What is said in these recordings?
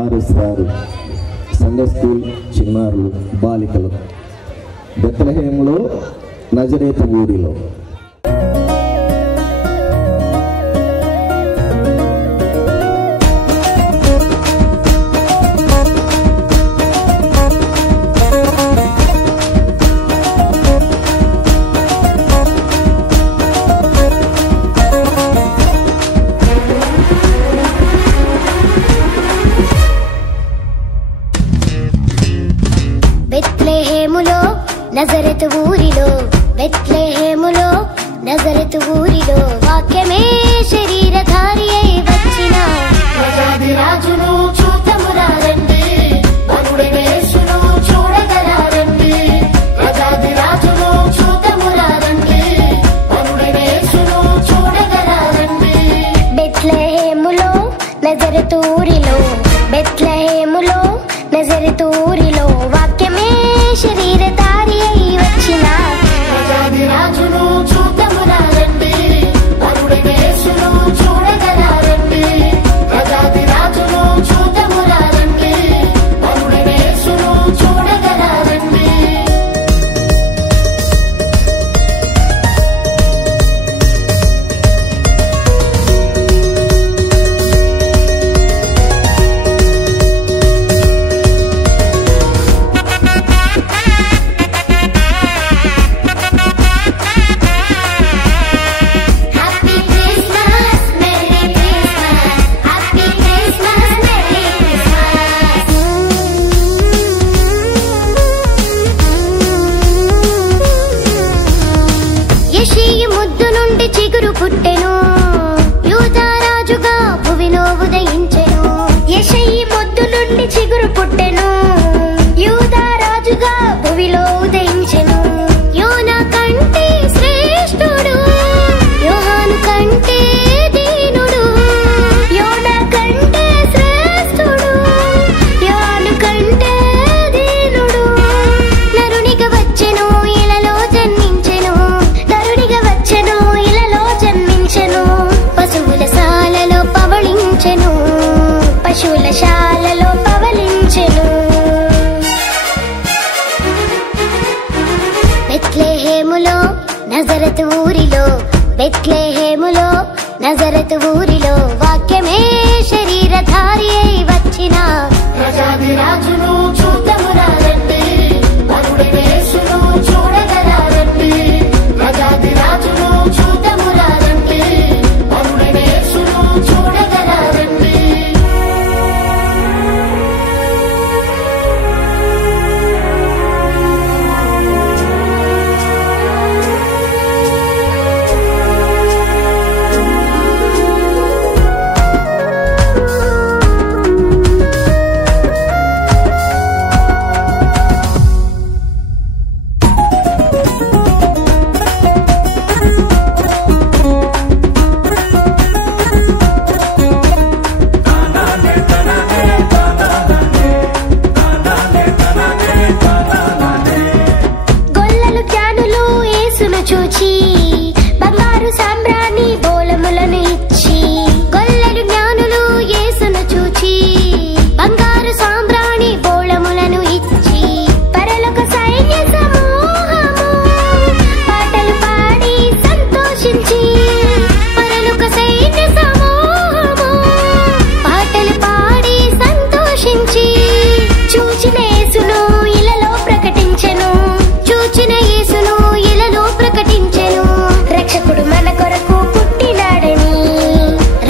వారు Sunday school చిన్నారులు బాలికలు బెత్లెహేములో నజరేతు ఊరిలో నజరేతు ఊరిలో బెత్లెహేములో నజరేతు ఊరిలో వాక్యమే శరీరధారి అయి వచ్చిన రాజును చూతమురారండి వరుడైన యేసును చూడగలారండి రాజును చూతమురారండి వరుడైన యేసును చూడగలారండి బెత్లెహేములో నజరేతు ఊరిలో బెత్లెహేములో నజరేతు ఊరిలో వాక్యమే శరీరధారి అయి వచ్చిన రాజును చూతమురారండి వరుడైన యేసును చూడగలారండి రాజును చూతమురారండి వరుడైన యేసును చూడగలారండి చిగురు పుట్టెను యూదారాజుగా భువిలో ఉదయించెను యెషయి మొద్దు నుండి చిగురు పుట్టెను యూదారాజుగా భువిలో ఉదయించెను యోనా కంటే శ్రేష్ఠుడు యోహాను కంటే దీనుడు యోనా కంటే శ్రేష్ఠుడు యోహాను కంటే దీనుడు నరునిగా వచ్చెను ఇలలో జన్మించెను నరునిగా వచ్చెను పశువుల శాలలో పవళించెను పశువుల శాలలో పవళించెను బెత్లెహేములో నజరేతు ఊరిలో బెత్లెహేములో నజరేతు ఊరిలో వాక్యమే శరీరధారి అయి వచ్చిన రాజును చూతమురారండి వరుడైన యేసును చూడగలారండి రాజును చూతమురారండి వరుడైన యేసును చూడగలారండి చూచి బంగారు సాంబ్రాణి బోలములను ఇచ్చి గొల్లలు జ్ఞానులు యేసును చూచి బంగారు సాంబ్రాణి బోళములను ఇచ్చి పరలోక సైన్య సమూహము పాటలు పాడి సంతోషించి పరలోక సైన్య సమూహము పాటలు పాడి సంతోషించి చూచిన యేసును ఇలలో ప్రకటించెను చూచిన యేసును ఇలలో ప్రకటించెను రక్షకుడు మన కొరకు పుట్టినాడని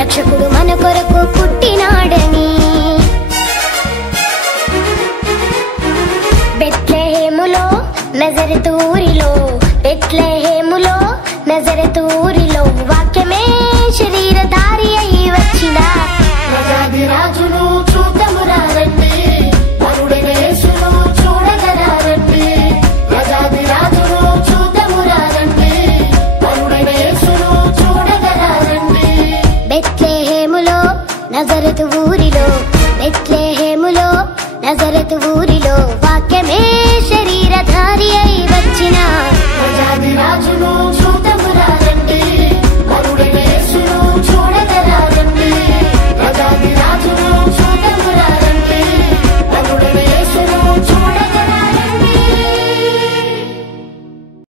రక్షకుడు మన కొరకు పుట్టినాడని బెత్లెహేములో నజరేతు ఊరిలో బెత్లెహేములో నజరేతు ఊరిలో వాక్యమే శరీరధారి అయి వచ్చిన రాజును చూతమురారండి వరుడైన యేసును చూడగలారండి రాజును చూతమురారండి వరుడైన యేసును చూడగలారండి బెత్లెహేములో నజరేతు ఊరిలో బెత్లెహేములో నజరేతు